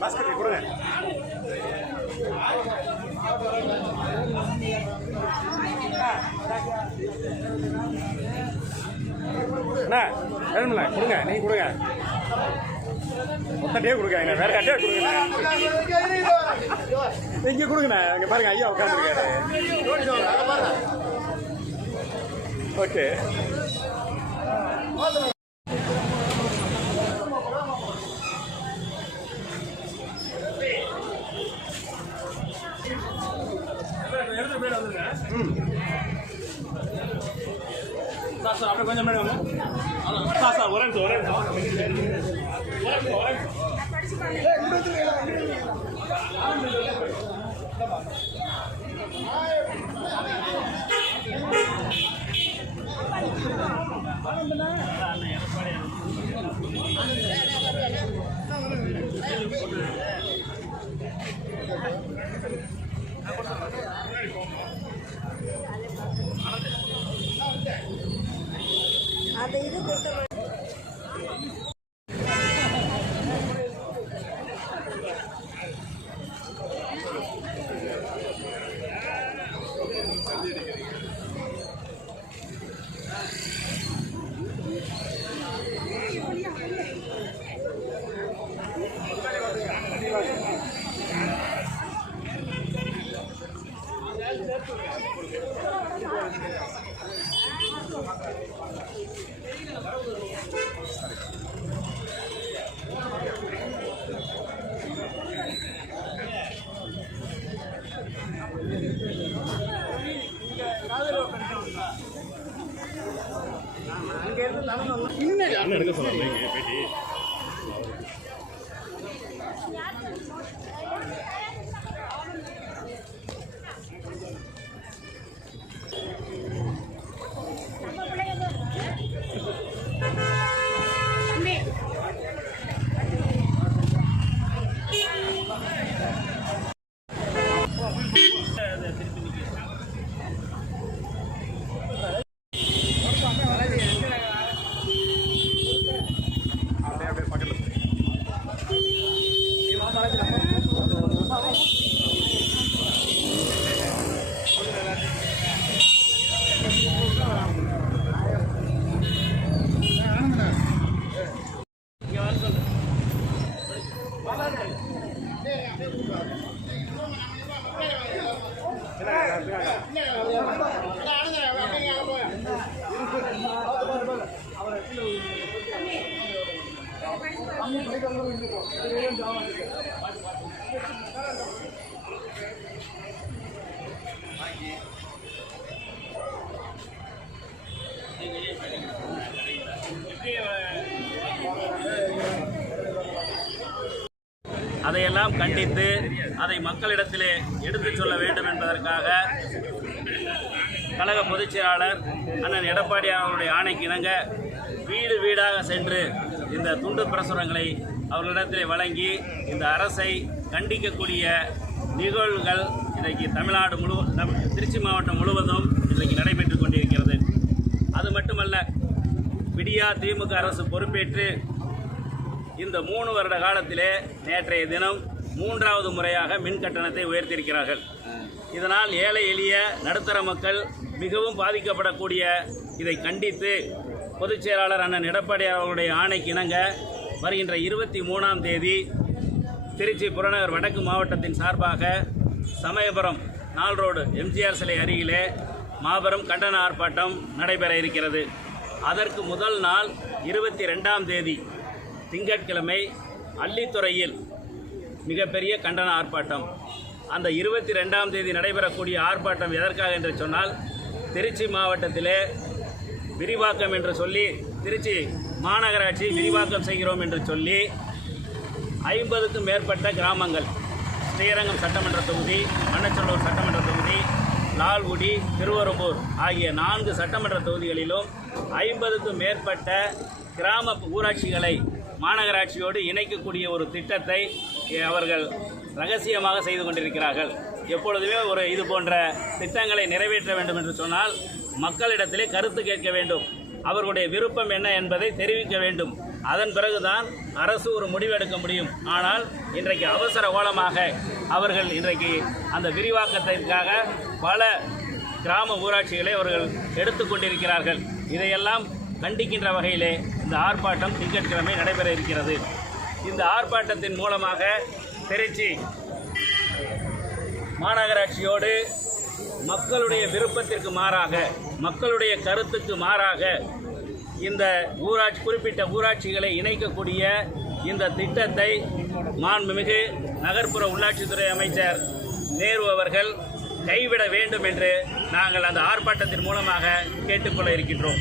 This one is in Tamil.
பாஸ்கெட் கொடுங்க. அண்ணா வேணும்ல கொடுங்க, நீங்கள் கொடுங்க, மொத்தட்டே கொடுங்க, வேற கட்டே கொடுங்க. இங்கே கொடுங்கண்ணா, இங்கே பாருங்க ஐயா உட்காந்துருக்காரு. ஓகே சார் அப்படியே கொஞ்சம் மேடம் சார் ஒரே அது இது கொடுத்த எடுக்க சொல்லலாம் பேட்டி. அதையெல்லாம் கண்டித்து அதை மக்களிடத்திலே எடுத்துச் சொல்ல வேண்டும் என்பதற்காக கழக பொதுச் செயலாளர் அண்ணன் எடப்பாடி அவர்களுடைய ஆணைக்கு இணங்க வீடு வீடாக சென்று இந்த துண்டு பிரசுரங்களை அவர்களிடத்திலே வழங்கி இந்த அரசை கண்டிக்கக்கூடிய நிகழ்வுகள் இன்றைக்கு தமிழ்நாடு திருச்சி மாவட்டம் முழுவதும் இன்றைக்கு நடைபெற்று கொண்டிருக்கிறது. அது மட்டுமல்ல, விடியா திமுக அரசு பொறுப்பேற்று இந்த 3 வருட காலத்திலே நேற்றைய தினம் 3வது முறையாக மின் கட்டணத்தை உயர்த்தியிருக்கிறார்கள். இதனால் ஏழை எளிய நடுத்தர மக்கள் மிகவும் பாதிக்கப்படக்கூடிய இதை கண்டித்து பொதுச் செயலாளர் அண்ணன் எடப்பாடி அவர்களுடைய ஆணைக்கு இணங்க வருகின்ற 23ஆம் தேதி திருச்சி புறநகர் வடக்கு மாவட்டத்தின் சார்பாக சமயபுரம் நாள் ரோடு எம்ஜிஆர் சிலை அருகிலே மாபெரும் கண்டன ஆர்ப்பாட்டம் நடைபெற இருக்கிறது. அதற்கு முதல் நாள் 22ஆம் தேதி திங்கட்கிழமை அள்ளித்துறையில் மிகப்பெரிய கண்டன ஆர்ப்பாட்டம். அந்த 22ஆம் தேதி நடைபெறக்கூடிய ஆர்ப்பாட்டம் எதற்காக என்று சொன்னால், திருச்சி மாவட்டத்திலே விரிவாக்கம் என்று சொல்லி திருச்சி மாநகராட்சி விரிவாக்கம் செய்கிறோம் என்று சொல்லி 50க்கும் மேற்பட்ட கிராமங்கள், ஸ்ரீரங்கம் சட்டமன்ற தொகுதி, மண்ணச்சநல்லூர் சட்டமன்ற தொகுதி, லால்குடி, திருவெரும்பூர் ஆகிய 4 சட்டமன்ற தொகுதிகளிலும் 50க்கும் மேற்பட்ட கிராம ஊராட்சிகளை மாநகராட்சியோடு இணைக்கக்கூடிய ஒரு திட்டத்தை அவர்கள் ரகசியமாக செய்து கொண்டிருக்கிறார்கள். எப்பொழுதுமே இது போன்ற திட்டங்களை நிறைவேற்ற வேண்டும் என்று சொன்னால் மக்களிடத்திலே கருத்து கேட்க வேண்டும், அவர்களுடைய விருப்பம் என்ன என்பதை தெரிவிக்க வேண்டும். அதன் பிறகுதான் அரசு ஒரு முடிவு எடுக்க முடியும். ஆனால் இன்றைக்கு அவசர கோலமாக அவர்கள் இன்றைக்கு அந்த விரிவாக்கத்திற்காக பல கிராம ஊராட்சிகளை அவர்கள் எடுத்துக்கொண்டிருக்கிறார்கள். இதையெல்லாம் கண்டிக்கின்ற வகையிலே இந்த ஆர்ப்பாட்டம் திங்கட்கிழமை நடைபெற இருக்கிறது. இந்த ஆர்ப்பாட்டத்தின் மூலமாக திருச்சி மாநகராட்சியோடு மக்களுடைய விருப்பத்திற்கு மாறாக, மக்களுடைய கருத்துக்கு மாறாக இந்த குறிப்பிட்ட ஊராட்சிகளை இணைக்கக்கூடிய இந்த திட்டத்தை மாண்புமிகு நகர்ப்புற உள்ளாட்சித்துறை அமைச்சர் நேரு அவர்கள் கைவிட வேண்டும் என்று நாங்கள் அந்த ஆர்ப்பாட்டத்தின் மூலமாக கேட்டுக்கொள்ள இருக்கின்றோம்.